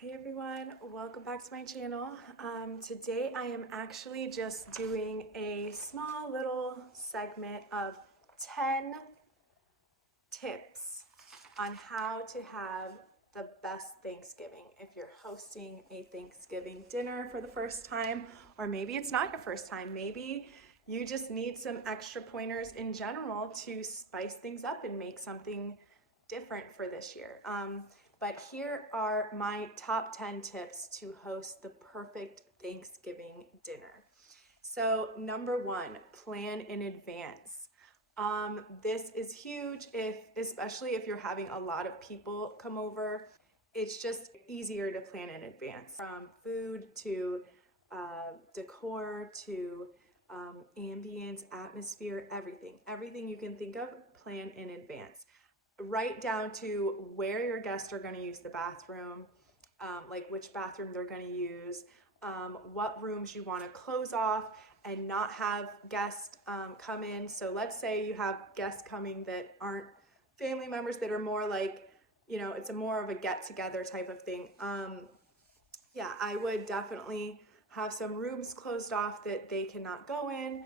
Hey everyone, welcome back to my channel. Today I am actually just doing a small little segment of 10 tips on how to have the best Thanksgiving. If you're hosting a Thanksgiving dinner for the first time, or maybe it's not your first time, maybe you just need some extra pointers in general to spice things up and make something different for this year. But here are my top 10 tips to host the perfect Thanksgiving dinner. So number one, plan in advance. This is huge, especially if you're having a lot of people come over. It's just easier to plan in advance, from food to decor to ambience, atmosphere, everything you can think of, plan in advance. Right down to where your guests are going to use the bathroom, like which bathroom they're going to use, what rooms you want to close off and not have guests come in. So let's say you have guests coming that aren't family members, that are more like, it's more of a get together type of thing. Yeah, I would definitely have some rooms closed off that they cannot go in,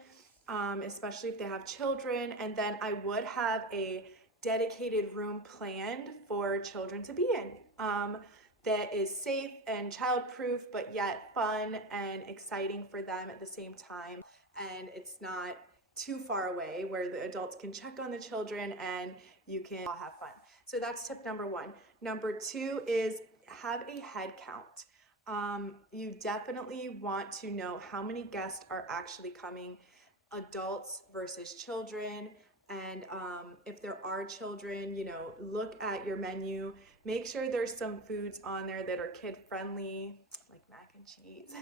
especially if they have children. And then I would have a dedicated room planned for children to be in, that is safe and childproof, but yet fun and exciting for them at the same time. And it's not too far away where the adults can check on the children and you can all have fun. So that's tip number one. Number two is have a head count. You definitely want to know how many guests are actually coming, adults versus children. And if there are children, look at your menu. Make sure there's some foods on there that are kid friendly, like mac and cheese.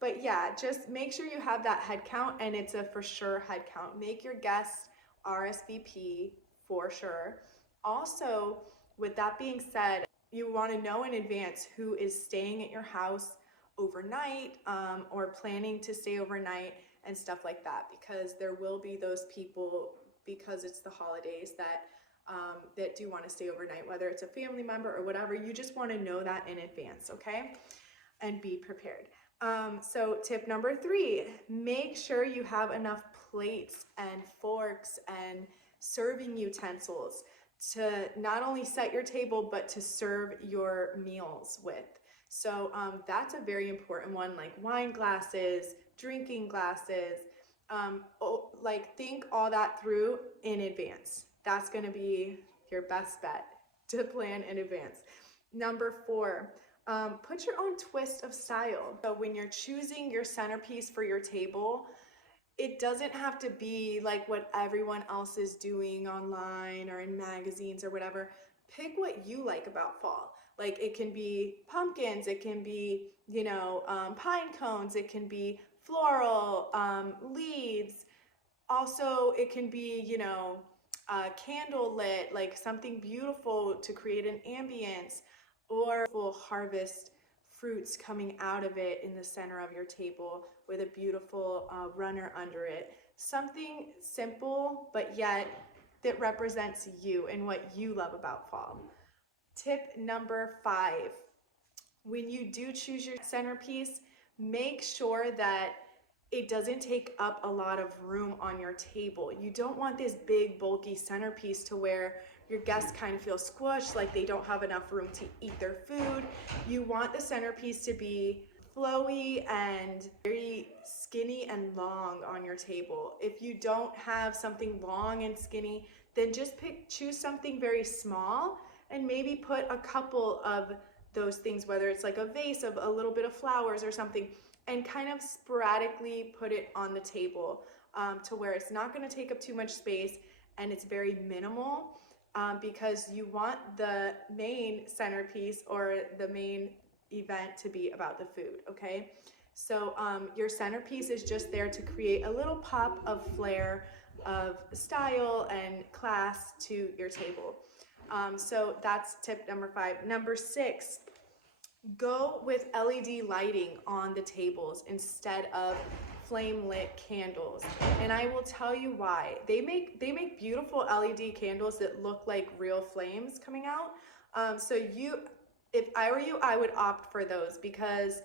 But yeah, just make sure you have that head count, and it's a for sure head count. Make your guests RSVP for sure. Also, with that being said, you want to know in advance who is staying at your house overnight, or planning to stay overnight and stuff like that, because there will be those people, because it's the holidays, that do want to stay overnight, whether it's a family member or whatever. You just want to know that in advance, okay? And be prepared. So tip number three, make sure you have enough plates and forks and serving utensils to not only set your table, but to serve your meals with. So that's a very important one, like wine glasses, drinking glasses, think all that through in advance. That's gonna be your best bet, to plan in advance. Number four, put your own twist of style. So when you're choosing your centerpiece for your table, it doesn't have to be like what everyone else is doing online or in magazines or whatever. Pick what you like about fall. Like, it can be pumpkins, it can be, pine cones, it can be floral, leaves. Also, it can be, candle lit, like something beautiful to create an ambience, or we'll harvest fruits coming out of it in the center of your table with a beautiful runner under it. Something simple, but yet that represents you and what you love about fall. Tip number five, when you do choose your centerpiece, make sure that it doesn't take up a lot of room on your table. You don't want this big, bulky centerpiece to where your guests kind of feel squished, like they don't have enough room to eat their food. You want the centerpiece to be flowy and very skinny and long on your table. If you don't have something long and skinny, then just choose something very small and maybe put a couple of those things, whether it's like a vase of a little bit of flowers or something, and kind of sporadically put it on the table, to where it's not going to take up too much space and it's very minimal, because you want the main centerpiece or the main event to be about the food, okay? So your centerpiece is just there to create a little pop of flair, of style and class to your table. So that's tip number five. Number six, go with LED lighting on the tables instead of flame lit candles. And I will tell you why. They make beautiful LED candles that look like real flames coming out. So If I were you, I would opt for those because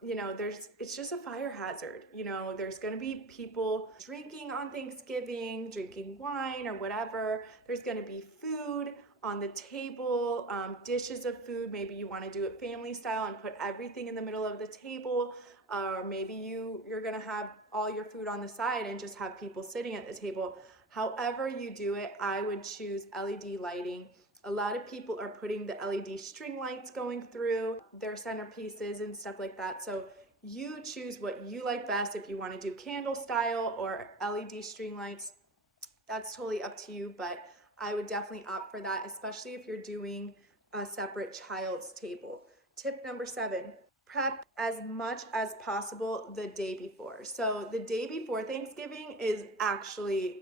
you know, it's just a fire hazard. You know, there's going to be people drinking on Thanksgiving, drinking wine or whatever. There's going to be food on the table, dishes of food. Maybe you want to do it family style and put everything in the middle of the table. Or maybe you're going to have all your food on the side and just have people sitting at the table. However you do it, I would choose LED lighting. A lot of people are putting the LED string lights going through their centerpieces and stuff like that. So you choose what you like best. If you want to do candle style or LED string lights, that's totally up to you, but I would definitely opt for that, especially if you're doing a separate child's table. Tip number 7, prep as much as possible the day before. So the day before Thanksgiving is actually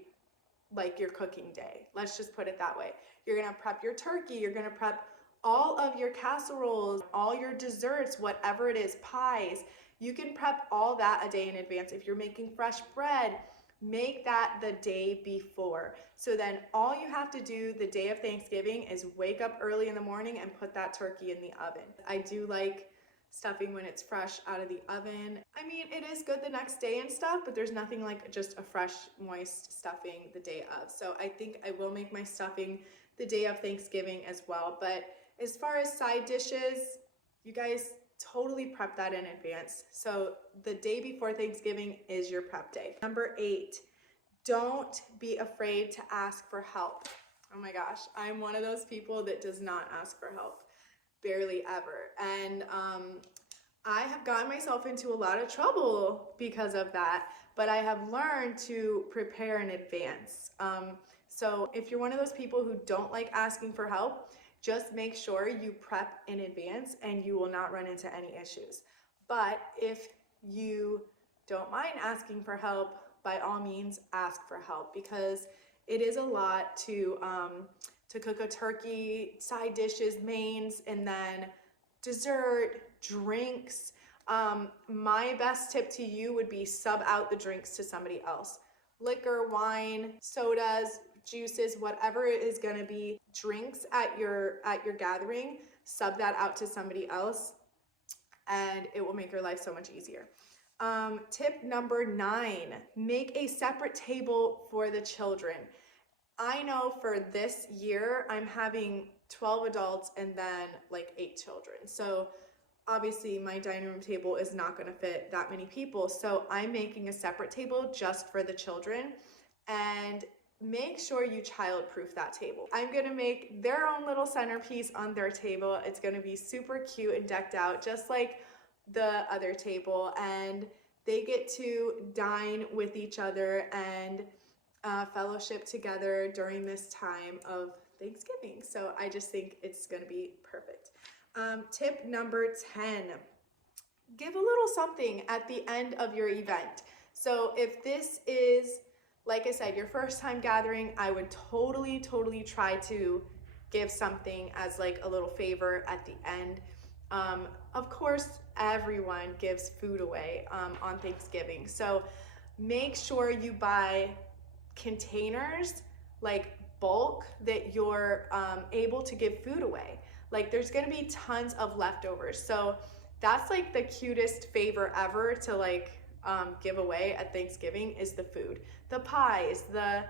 like your cooking day. Let's just put it that way. You're gonna prep your turkey, you're gonna prep all of your casseroles, all your desserts, whatever it is, pies. You can prep all that a day in advance. If you're making fresh bread, make that the day before. So then all you have to do the day of Thanksgiving is wake up early in the morning and put that turkey in the oven. I do like stuffing when it's fresh out of the oven. I mean, it is good the next day and stuff, but there's nothing like just a fresh, moist stuffing the day of. So I think I will make my stuffing the day of Thanksgiving as well. But as far as side dishes, you guys totally prep that in advance. So the day before Thanksgiving is your prep day. Number 8, don't be afraid to ask for help. Oh my gosh, I'm one of those people that does not ask for help. Barely ever. And I have gotten myself into a lot of trouble because of that, but I have learned to prepare in advance. So if you're one of those people who don't like asking for help, just make sure you prep in advance and you will not run into any issues. But if you don't mind asking for help, by all means ask for help, because it is a lot to cook a turkey, side dishes, mains, and then dessert, drinks. My best tip to you would be sub out the drinks to somebody else. Liquor, wine, sodas, juices, whatever it is gonna be, drinks at your gathering, sub that out to somebody else and it will make your life so much easier. Tip number 9, make a separate table for the children. I know for this year, I'm having 12 adults and then like 8 children. So obviously my dining room table is not gonna fit that many people. So I'm making a separate table just for the children, and make sure you child-proof that table. I'm gonna make their own little centerpiece on their table. It's gonna be super cute and decked out, just like the other table, and they get to dine with each other and fellowship together during this time of Thanksgiving. So I just think it's gonna be perfect. Tip number 10, give a little something at the end of your event. So if this is, like I said, your first time gathering, I would totally try to give something as like a little favor at the end. Of course, everyone gives food away on Thanksgiving. So make sure you buy containers, like bulk, that you're able to give food away. Like there's gonna be tons of leftovers. So that's like the cutest favor ever to like give away at Thanksgiving is the food. The pies, the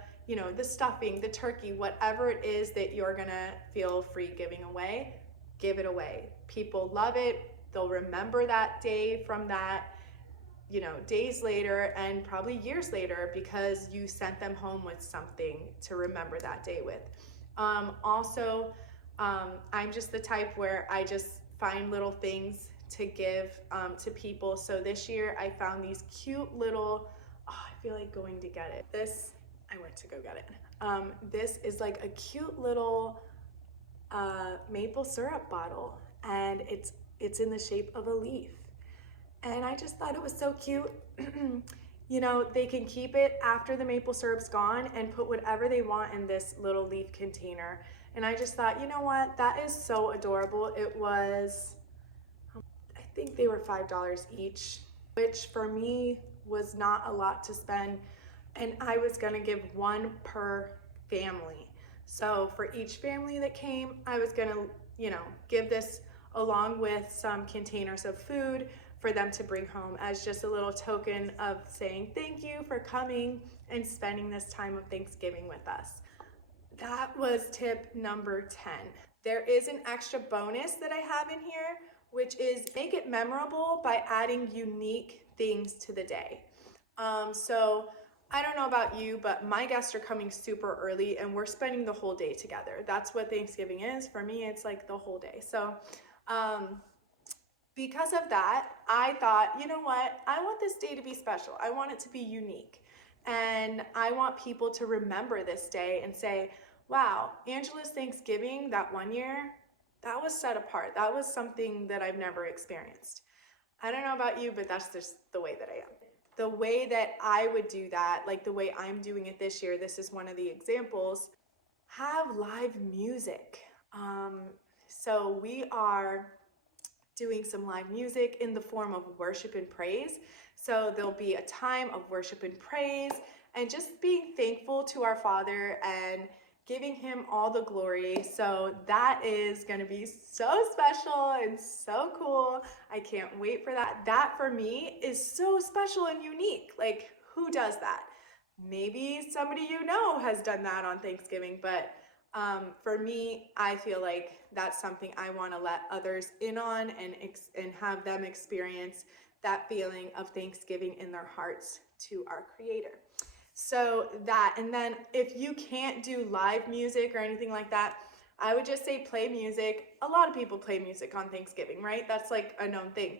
stuffing, the turkey, whatever it is that you're gonna feel free giving away, give it away. People love it. They'll remember that day from that, days later and probably years later, because you sent them home with something to remember that day with. Also, I'm just the type where I just find little things to give to people. So this year I found these cute little, I feel like going to get it. I went to go get it. This is like a cute little maple syrup bottle, and it's in the shape of a leaf. And I just thought it was so cute. They can keep it after the maple syrup's gone and put whatever they want in this little leaf container. And I just thought, you know what, that is so adorable. It was, I think they were $5 each, which for me was not a lot to spend. And I was gonna give one per family. So for each family that came, I was gonna, give this along with some containers of food for them to bring home as just a little token of saying thank you for coming and spending this time of Thanksgiving with us. That was tip number 10. There is an extra bonus that I have in here, which is make it memorable by adding unique things to the day. So I don't know about you, but my guests are coming super early and we're spending the whole day together. That's what Thanksgiving is. For me, it's like the whole day. So because of that, I thought, you know what? I want this day to be special. I want it to be unique. And I want people to remember this day and say, wow, Angela's Thanksgiving that one year, that was set apart. That was something that I've never experienced. I don't know about you, but that's just the way that I am. The way that I would do that, like the way I'm doing it this year, this is one of the examples, have live music. So we are doing some live music in the form of worship and praise. So there'll be a time of worship and praise and just being thankful to our Father and giving him all the glory. So that is going to be so special and so cool. I can't wait for that. That for me is so special and unique. Like, who does that? Maybe somebody has done that on Thanksgiving, but for me, I feel like that's something I want to let others in on and have them experience that feeling of Thanksgiving in their hearts to our Creator. So that, and then if you can't do live music or anything like that, I would just say play music. A lot of people play music on Thanksgiving, right? That's like a known thing.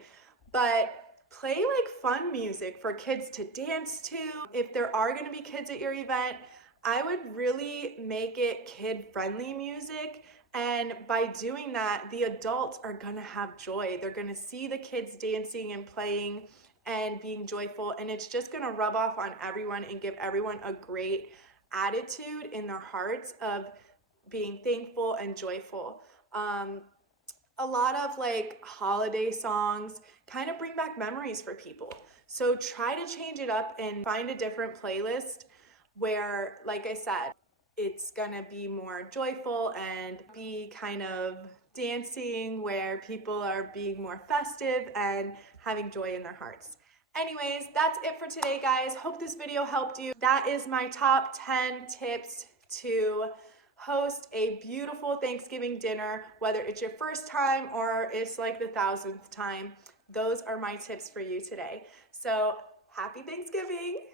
But play like fun music for kids to dance to. If there are going to be kids at your event, I would really make it kid-friendly music. And by doing that, the adults are going to have joy. They're going to see the kids dancing and playing and being joyful, and it's just going to rub off on everyone and give everyone a great attitude in their hearts of being thankful and joyful. A lot of like holiday songs kind of bring back memories for people. So try to change it up and find a different playlist where, like I said, it's gonna be more joyful and be kind of dancing, where people are being more festive and having joy in their hearts. Anyways, that's it for today, guys. Hope this video helped you. That is my top 10 tips to host a beautiful Thanksgiving dinner, whether it's your first time or it's like the 1000th time. Those are my tips for you today. So happy Thanksgiving.